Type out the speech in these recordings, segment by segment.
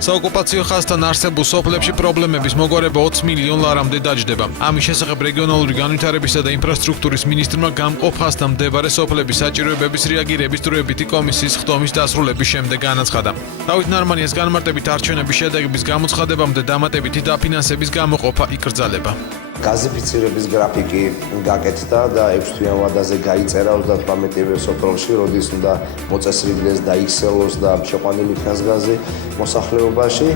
საოკუპაციო ხაზთან არსებულ სოფლებში პრობლემების მოგვარება 20 მილიონ ლარამდე დაჯდება. ამის შესახებ რეგიონალური განვითარებისა და ინფრასტრუქტურის მინისტრმა გამყოფ ხაზთან მდებარე სოფლების საჭიროებების რეაგირების დროებითი კომისიის ხდომის დასრულების შემდეგ განაცხადა. დავით ნარმანიას განმარტებით არჩევნების შედეგების გამოცხადებამდე დამატებითი დაფინანსების გამოყოფა იკრძალება. გაზიფიცირების გრაფიკი გაკეთდა და 6 თვიან ვადაზე გაიწერა 38 სოფელში, როდის უნდა მოწესრიგდეს და იქსელოს და შეყვანილი იქნას გაზი მოსახლეობაში.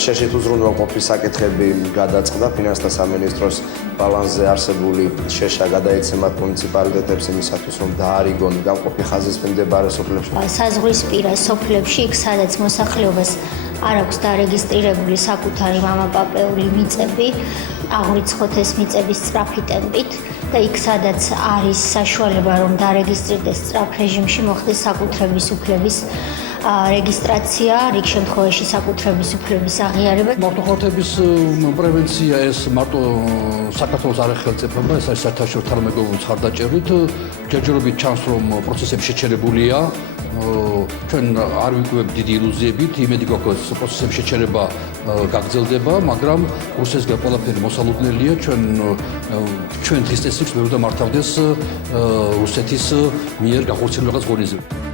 შეშით უზრუნველყოფის საკითხები გადაწყდა ფინანსთა სამინისტროს ბალანსზე არსებული შეშა გადაეცემათ მუნიციპალიტეტებს იმისათვის, რომ დაარიგონ გამყოფი ხაზის მიმდებარე სოფლებში. საზღვრისპირა სოფლებში, იქ სადაც მოსახლეობას არ აქვს დარეგისტრირებული საკუთარი მამაპაპეული მიწები, აღვრიცხოთ ეს მიწების სწრაფი ტემპით და იქ სადაც არის საშუალება, რომ დარეგისტრირდეს სწრაფ რეჟიმში, მოხდეს საკუთრების უფლების რეგისტრაცია, რიგ შემთხვევაში საკუთრების უფლების აღიარება. მარტოხალხების პრევენცია ეს მარტო საქართველოს არ ხელწეფება, ეს არის საერთაშორისო მეგობრობის ხარდაჭერით. ჯერჯერობით ჩანს, რომ პროცესები შეჩერებულია. ჩვენ არ ვიკვირვებთ დიდი ილუზიებით, იმედი გვაქვს პროცესების შეჩერება გაგრძელდება, მაგრამ რუსეთსგან ყველაფერი მოსალოდნელია, ჩვენ დღის წესრიგს ვერ უნდა მართავდეს რუსეთის მიერ გახორციელებას ღონისძიებები.